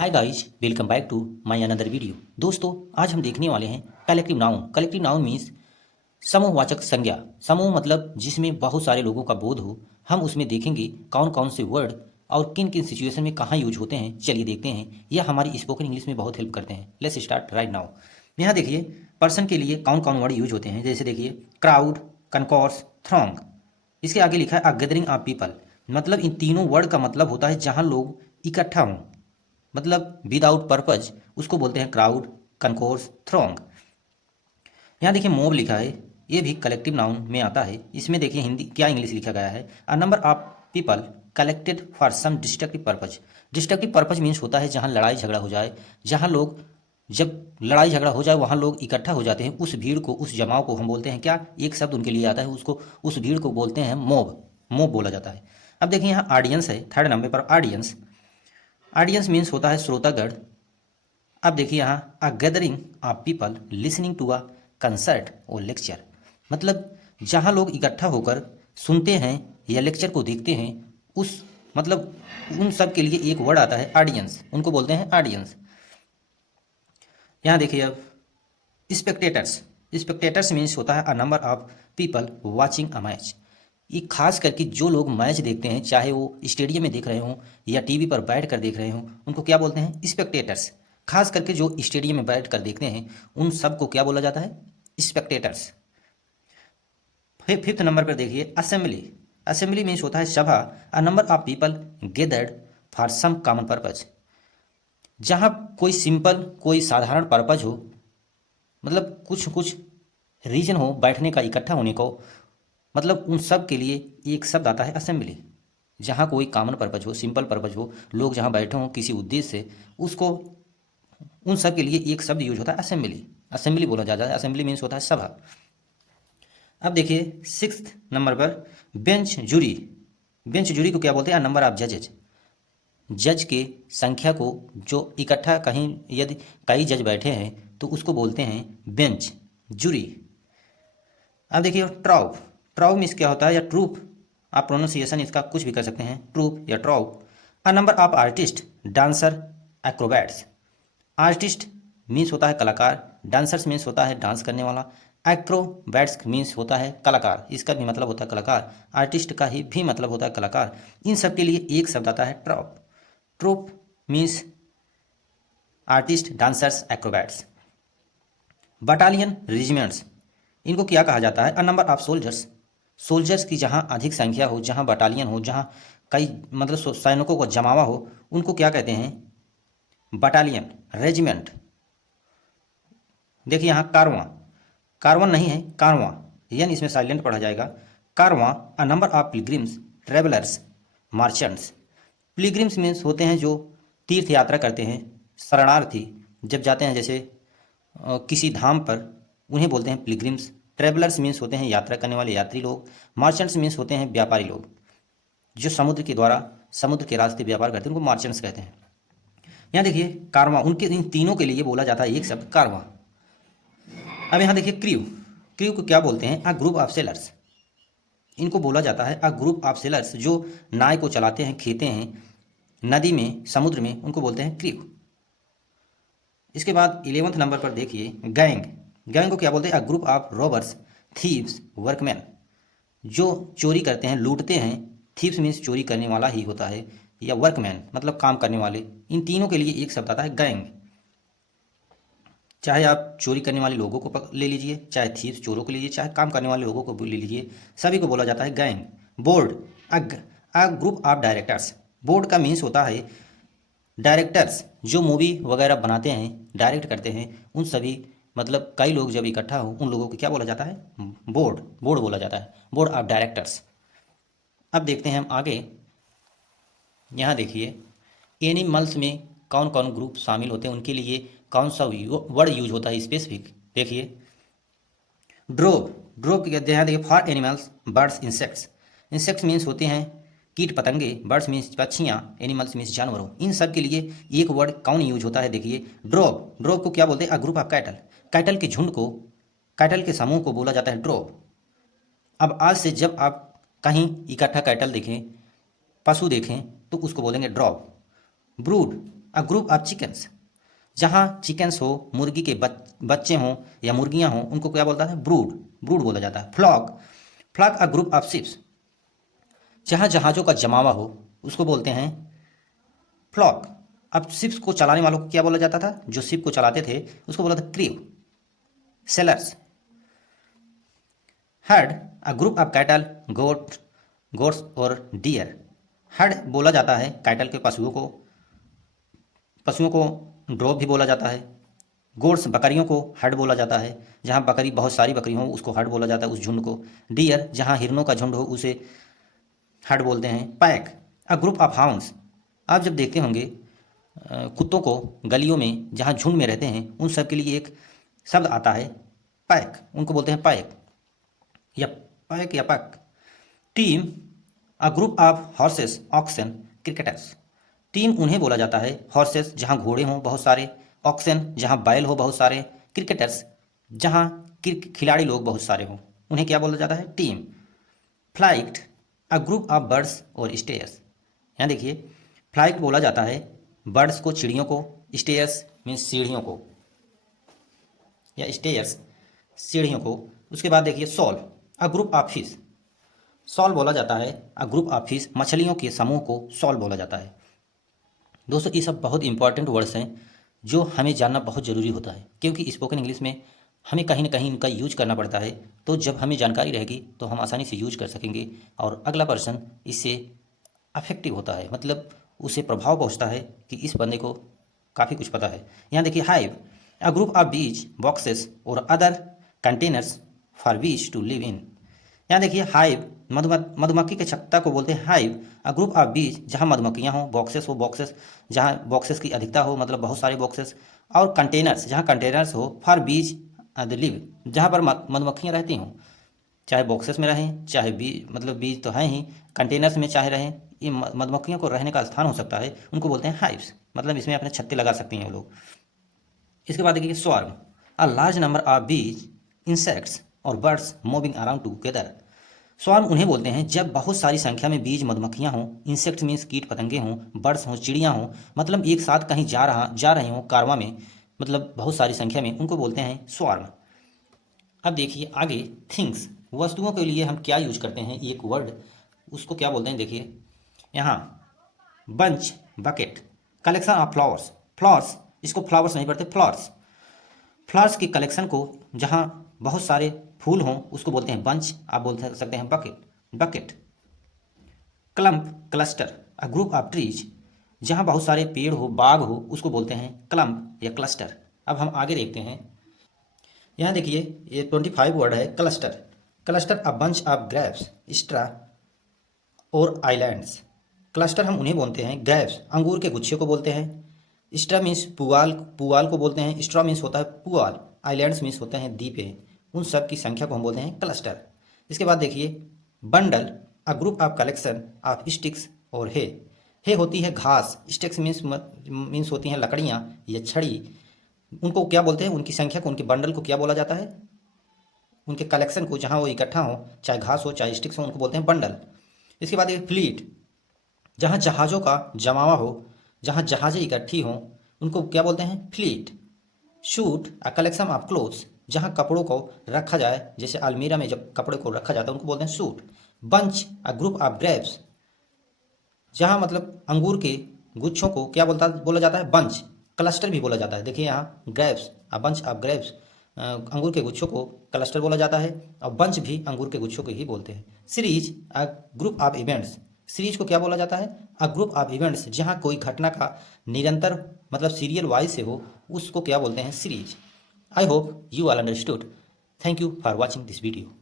Hi guys, welcome back to my another video. दोस्तों, आज हम देखने वाले हैं collective noun. Collective noun means समूहवाचक संज्ञा। समूह मतलब जिसमें बहुत सारे लोगों का बोध हो। हम उसमें देखेंगे कौन कौन से वर्ड और किन किन सिचुएशन में कहाँ यूज होते हैं। चलिए देखते हैं, यह हमारी स्पोकन इंग्लिश में बहुत हेल्प करते हैं। Let's start right now. यहाँ देखिए, पर्सन के लिए कौन कौन वर्ड यूज होते हैं। जैसे देखिए, क्राउड, कनकोर्स, थ्रॉन्ग। इसके आगे लिखा है अ गैदरिंग ऑफ पीपल। मतलब इन तीनों वर्ड का मतलब होता है जहाँ लोग इकट्ठा हों, मतलब विदाउट पर्पज, उसको बोलते हैं क्राउड, कनकोर्स, थ्रोंग। यहाँ देखिए मोब लिखा है, ये भी कलेक्टिव नाउन में आता है। इसमें देखिए हिंदी क्या इंग्लिश लिखा गया है, a number of people collected for some destructive purpose. Destructive purpose means होता है जहाँ लड़ाई झगड़ा हो जाए, जहाँ लोग, जब लड़ाई झगड़ा हो जाए वहाँ लोग इकट्ठा हो जाते हैं। उस भीड़ को, उस जमाव को हम बोलते हैं क्या, एक शब्द उनके लिए आता है, उसको, उस भीड़ को बोलते हैं मोब। मोब बोला जाता है। अब देखिए यहाँ ऑडियंस है, थर्ड नंबर पर ऑडियंस। ऑडियंस मीन्स होता है श्रोतागण। अब देखिए यहाँ a gathering of people listening to a concert और लेक्चर। मतलब जहाँ लोग इकट्ठा होकर सुनते हैं या लेक्चर को देखते हैं, उस, मतलब उन सब के लिए एक वर्ड आता है ऑडियंस, उनको बोलते हैं ऑडियंस। यहाँ देखिए अब स्पेक्टेटर्स। स्पेक्टेटर्स मीन्स होता है a number of people watching a match. ये खास करके जो लोग मैच देखते हैं, चाहे वो स्टेडियम में देख रहे हों या टीवी पर बैठ कर देख रहे हों, उनको क्या बोलते हैं, स्पेक्टेटर्स। खास करके जो स्टेडियम में बैठ कर देखते हैं, उन सब को क्या बोला जाता है, स्पेक्टेटर्स। फिफ्थ नंबर पर देखिए असेंबली। असेंबली मीन्स होता है सभा, a number of people gathered for some common purpose. जहाँ कोई सिंपल, कोई साधारण पर्पज हो, मतलब कुछ कुछ रीजन हो बैठने का, इकट्ठा होने को, मतलब उन सब के लिए एक शब्द आता है असेंबली। जहाँ कोई कॉमन पर्पज हो, सिंपल पर्पज हो, लोग जहाँ बैठे हों किसी उद्देश्य से, उसको, उन सब के लिए एक शब्द यूज होता है असेंबली। असेंबली बोला जाता है। असेंबली मीन्स होता है सभा। अब देखिए सिक्स्थ नंबर पर बेंच जूरी। बेंच जूरी को क्या बोलते हैं, नंबर ऑफ जजेज। जज के संख्या को, जो इकट्ठा कहीं, यदि कई जज बैठे हैं तो उसको बोलते हैं बेंच जूरी। अब देखिए ट्राउप। ट्राउप मीन्स क्या होता है, या ट्रूप, आप प्रोनाउंसिएशन इसका कुछ भी कर सकते हैं, ट्रूप या troupe. A number of artist, dancer, acrobats. Artist means होता है कलाकार, डांसर्स मीन्स होता है डांस करने वाला, एक्रोबैट्स मीन्स होता है कलाकार, इसका भी मतलब होता है कलाकार, आर्टिस्ट का ही भी मतलब होता है कलाकार। इन सब के लिए एक शब्द आता है troupe. Troop means artist, dancers, acrobats. Battalion, regiments, इनको क्या कहा जाता है, a number of soldiers. Soldiers की जहाँ अधिक संख्या हो, जहाँ बटालियन हो, जहाँ कई, मतलब सैनिकों को जमावा हो, उनको क्या कहते हैं, बटालियन, रेजिमेंट। देखिए यहाँ कारवां। कारवां नहीं है, कारवां, यानी इसमें साइलेंट पढ़ा जाएगा। कारवां, अ number of pilgrims, travellers, मार्चेंट्स। Pilgrims means होते हैं जो तीर्थ यात्रा करते हैं, शरणार्थी जब जाते हैं, जैसे किसी धाम पर, उन्हें बोलते हैं पिलग्रिम्स। ट्रेवलर्स मीन्स होते हैं यात्रा करने वाले यात्री लोग। मार्चेंट्स मीन्स होते हैं व्यापारी लोग, जो समुद्र के द्वारा, समुद्र के रास्ते व्यापार करते हैं, उनको मार्चेंट्स कहते हैं। यहाँ देखिए कारवां, उनके इन तीनों के लिए बोला जाता है एक शब्द कारवां। अब यहाँ देखिए क्रू। क्रू को क्या बोलते हैं, अ ग्रुप ऑफ सेलर्स। इनको बोला जाता है अ ग्रुप ऑफ सेलर्स, जो नाव को चलाते हैं, खेते हैं नदी में, समुद्र में, उनको बोलते हैं क्रू। इसके बाद 11वें नंबर पर देखिए गैंग। गैंग को क्या बोलते हैं, अ group of robbers, thieves, workman. जो चोरी करते हैं, लूटते हैं। थीव्स मीन्स चोरी करने वाला ही होता है, या वर्कमैन मतलब काम करने वाले। इन तीनों के लिए एक शब्द आता है गैंग। चाहे आप चोरी करने वाले लोगों को ले लीजिए, चाहे थीव्स चोरों को लीजिए, चाहे काम करने वाले लोगों को भी ले लीजिए, सभी को बोला जाता है gang. Board, a group of directors. Board का मीन्स होता है डायरेक्टर्स, जो मूवी वगैरह बनाते हैं, डायरेक्ट करते हैं, उन सभी, मतलब कई लोग जब इकट्ठा हो, उन लोगों को क्या बोला जाता है, बोर्ड, बोर्ड बोला जाता है, बोर्ड ऑफ डायरेक्टर्स। अब देखते हैं हम आगे। यहाँ देखिए एनिमल्स में कौन कौन ग्रुप शामिल होते हैं, उनके लिए कौन सा वर्ड यूज होता है स्पेसिफिक। देखिए ड्रोव। ड्रोव यहाँ देखिए for animals, birds, insects. Insects means होते हैं कीट पतंगे, बर्ड्स मीन्स पक्षियाँ, एनिमल्स मीन्स जानवरों। इन सब के लिए एक वर्ड कौन यूज होता है, देखिए ड्रोव। ड्रोव को क्या बोलते हैं, अ ग्रुप ऑफ कैटल। कैटल के झुंड को, कैटल के समूह को बोला जाता है ड्रोव। अब आज से जब आप कहीं इकट्ठा कैटल देखें, पशु देखें, तो उसको बोलेंगे drove. Brood, a group of chickens, जहाँ चिकन्स हो, मुर्गी के बच्चे हों या मुर्गियाँ हों, उनको क्या बोलता है? ब्रूड, ब्रूड बोला जाता है। Flock, flock a group of ships, जहाँ जहाज़ों का जमावा हो उसको बोलते हैं फ्लॉक। अब शिप्स को चलाने वालों को क्या बोला जाता था? जो शिप को चलाते थे उसको बोला था crew. Sellers, heard a group of cattle, goats और डियर। हर्ड बोला जाता है कैटल के पशुओं को ड्रॉप भी बोला जाता है। गोट्स बकरियों को हर्ड बोला जाता है, जहाँ बकरी बहुत सारी बकरी हो उसको हर्ड बोला जाता है, उस झुंड को। डियर, जहाँ हिरनों का झुंड हो उसे हर्ड बोलते हैं। Pack a group of hounds, आप जब देखते होंगे कुत्तों को गलियों में जहाँ झुंड में रहते हैं उन सब के लिए एक शब्द आता है पैक, उनको बोलते हैं पैक या पैक या pack. Team a group of horses, oxen, cricketers. Team उन्हें बोला जाता है हॉर्सेस जहाँ घोड़े हों बहुत सारे, ऑक्सन जहाँ बैल हो बहुत सारे, क्रिकेटर्स जहाँ खिलाड़ी लोग बहुत सारे हों, उन्हें क्या बोला जाता है? Team. Flight a group of birds और स्टेयर्स, यहाँ देखिए फ्लाइट बोला जाता है बर्ड्स को, चिड़ियों को, स्टेयर्स मीन्स सीढ़ियों को या स्टेयर्स सीढ़ियों को। उसके बाद देखिए shoal a group of fish, shoal बोला जाता है अ ग्रुप ऑफ फिश, मछलियों के समूह को सॉल बोला जाता है। दोस्तों ये सब बहुत इंपॉर्टेंट वर्ड्स हैं जो हमें जानना बहुत ज़रूरी होता है, क्योंकि स्पोकन इंग्लिश में हमें कहीं ना कहीं इनका यूज करना पड़ता है। तो जब हमें जानकारी रहेगी तो हम आसानी से यूज कर सकेंगे और अगला पर्सन इससे अफेक्टिव होता है, मतलब उसे प्रभाव पहुंचता है कि इस बंदे को काफ़ी कुछ पता है। यहाँ देखिए हाइव अ ग्रुप ऑफ बीज, बॉक्सेस और अदर कंटेनर्स फॉर बीज टू लिव इन। यहाँ देखिए हाइव, मधुमक्खी के छत्ता को बोलते हैं हाइव। अ ग्रुप ऑफ बीज, जहाँ मधुमक्खियाँ हों, बॉक्सेस जहाँ बॉक्सेस की अधिकता हो, मतलब बहुत सारे बॉक्सेस, और कंटेनर्स जहाँ कंटेनर्स हो, फॉर बीज द लिव, जहाँ पर मधुमक्खियाँ रहती हों, चाहे बॉक्सेस में रहें चाहे बीज, मतलब बीज तो हैं ही, कंटेनर्स में चाहे रहें, ये मधुमक्खियों को रहने का स्थान हो सकता है, उनको बोलते हैं हाइव्स, मतलब इसमें अपने छत्ते लगा सकती हैं वो लोग। इसके बाद देखिए swarm a large number of बीज, इंसेक्ट्स और birds moving around together. Swarm उन्हें बोलते हैं जब बहुत सारी संख्या में बीज, मधुमक्खियाँ हों, इंसेक्ट्स मीन्स कीट पतंगे हों, बर्ड्स हों चिड़ियाँ हों, मतलब एक साथ कहीं जा रही हों कारवां में, मतलब बहुत सारी संख्या में, उनको बोलते हैं स्वार्म। अब देखिए आगे थिंग्स, वस्तुओं के लिए हम क्या यूज करते हैं, एक वर्ड उसको क्या बोलते हैं। देखिए यहाँ bunch, bucket, collection of flowers, flowers इसको फ्लावर्स नहीं पढ़ते, फ्लावर्स, फ्लावर्स की कलेक्शन को जहाँ बहुत सारे फूल हों उसको बोलते हैं बंच, आप बोल सकते हैं bucket, bucket. Clump, cluster a group of trees, जहाँ बहुत सारे पेड़ हो, बाग हो, उसको बोलते हैं क्लम्प या क्लस्टर। अब हम आगे देखते हैं, यहाँ देखिए ये 25 वर्ड है cluster. Cluster a bunch of grapes, straw और आइलैंड्स। क्लस्टर हम उन्हें बोलते हैं, ग्रेप्स अंगूर के गुच्छे को बोलते हैं, स्ट्रा मीन्स पुआल, पुआल को बोलते हैं, स्ट्रा मीन्स होता है पुआल, आइलैंड्स मीन्स होते हैं द्वीपें, उन सब की संख्या को हम बोलते हैं क्लस्टर। इसके बाद देखिए bundle a group of collection of sticks और हे होती है घास, स्टिक्स मीन्स होती हैं लकड़ियाँ या छड़ी, उनको क्या बोलते हैं, उनकी संख्या को, उनके बंडल को क्या बोला जाता है, उनके कलेक्शन को जहाँ वो इकट्ठा हो, चाहे घास हो चाहे स्टिक्स हो, उनको बोलते हैं बंडल। इसके बाद एक फ्लीट, जहाँ जहाज़ों का जमावा हो, जहाँ जहाज़ें इकट्ठी हों, उनको क्या बोलते हैं, fleet. Shoot a collection of clothes, जहाँ कपड़ों को रखा जाए, जैसे अलमीरा में जब कपड़े को रखा जाता है उनको बोलते हैं shoot. Bunch a group of grapes, जहाँ मतलब अंगूर के गुच्छों को क्या बोला जाता है, बंच। क्लस्टर भी बोला जाता है, देखिए यहाँ grapes a bunch of grapes, अंगूर के गुच्छों को क्लस्टर बोला जाता है, और बंच भी अंगूर के गुच्छों को ही बोलते हैं। Series a group of events, series को क्या बोला जाता है, अ ग्रुप ऑफ इवेंट्स, जहाँ कोई घटना का निरंतर मतलब सीरियल वाइज से हो, उसको क्या बोलते हैं, series. I hope you all understood. Thank you for watching this video.